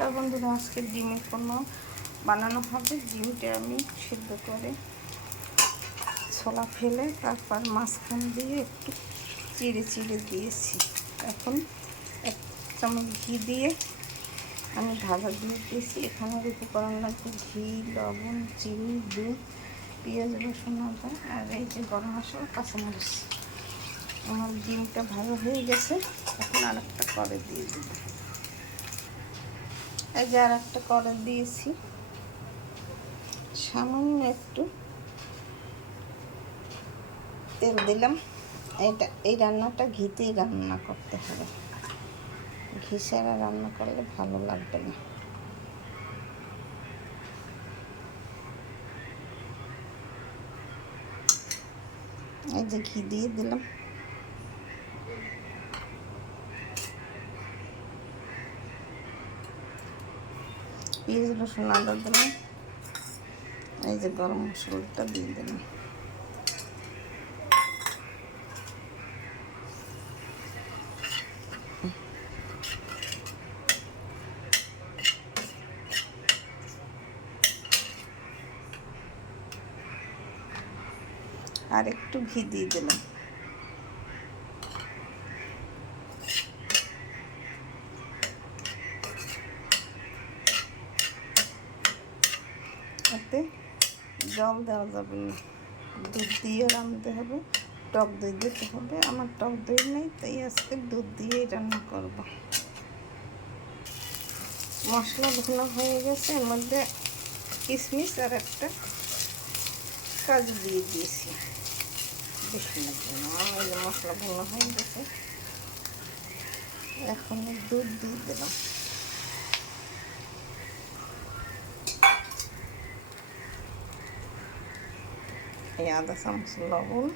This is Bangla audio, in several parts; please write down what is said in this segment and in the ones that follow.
নমস্কার বন্ধুরা, আজকে ডিমের কোনো বানানো হবে। ডিমটা আমি সিদ্ধ করে ছোলা ফেলে তারপর মাঝখান দিয়ে একটু চিড়ে চিড়ে দিয়েছি। এখন 1 চামচ ঘি দিয়ে আমি ঢাকা দিয়ে দিয়েছি। এখানে উপকরণ লাগবে ঘি, লবণ, চিনি, দুধ, পেঁয়াজ, রসুন, আদা আর এই যে গরম মশলা, কাঁচামরিচ। আমার ডিমটা ভালো হয়ে গেছে। এখন আর একটা করে দিয়ে দেব। এই যে আর একটা কড়াই দিয়েছি, সামান্য একটু তেল দিলাম। এই রান্নাটা ঘিতেই রান্না করতে হবে, ঘি ছাড়া রান্না করলে ভালো লাগবে না। এই যে ঘি দিয়ে দিলাম, পেঁয়াজ, রসুন, আদা দিলাম, এই যে গরম মশলাটা দিয়ে দিলাম। আর একটু ঘি দিয়ে দিলাম। এতে জল দেওয়া যাবে না, দুধ দিয়ে রান্নতে হবে, টক দই দিতে হবে। আমার টক দই নেই, তাই আজকে দুধ দিয়েই রান্না করব। মশলা ভুনা হয়ে গেছে, এর মধ্যে কিশমিশ আর একটা কাজু দিয়ে দিয়েছি বেশির জন্য। এই যে মশলা ভুনা হয়ে গেছে, এখন দুধ দিয়ে দিলাম। এই আধা চামচ লবণ,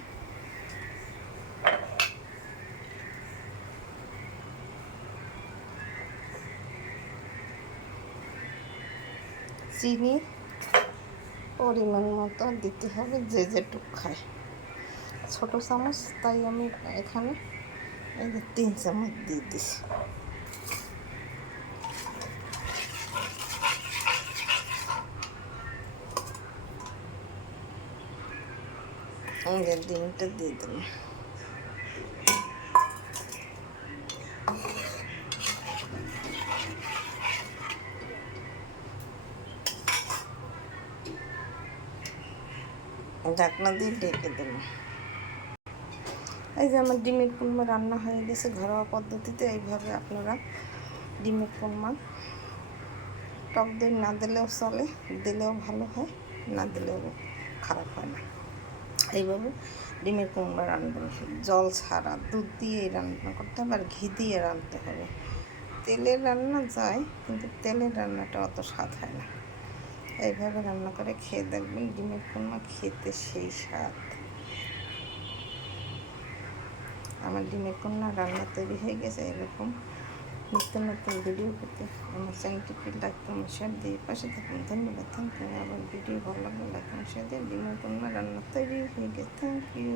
চিনি পরিমাণ মতো দিতে হবে, যে যেটুকু খায়। ছোট চামচ, তাই আমি এখানে এই যে 3 চামচ দিয়ে দিছি। ডিমটা দিয়ে দিলাম। ঢাকনা দিয়ে ঢেকে দিলাম। এই যে আমার ডিমের কুলমা রান্না হয়ে গেছে ঘরোয়া পদ্ধতিতে। এইভাবে আপনারা ডিমের কুলমা, টক দই না দিলেও চলে, দিলেও ভালো হয়, না দিলেও খারাপ হয় না। এইভাবে ডিমের কুলমা রান্না জল ছাড়া দুধ দিয়ে রান্না করতে হবে, আর ঘি দিয়ে রান্নতে হবে। তেলের রান্না যায়, কিন্তু তেলের রান্নাটা অত স্বাদ হয় না। এইভাবে রান্না করে খেয়ে দেখবেন, ডিমের কুলমা খেতে সেই স্বাদ। আমার ডিমের কুলমা রান্না তৈরি হয়ে গেছে। এরকম নিত্য নতুন ভিডিও পেতে আমার চ্যানেলটিকে লাইক, কমেন্ট, শেয়ার দিয়ে পাশে থাকুন। ধন্যবাদ। Thank you. আবার ভিডিও ভালো লাগলে লাইক, কমেন্ট, শেয়ার দিয়ে। ডিমের কুলমা রান্না তৈরি হয়ে গেছে। Thank you.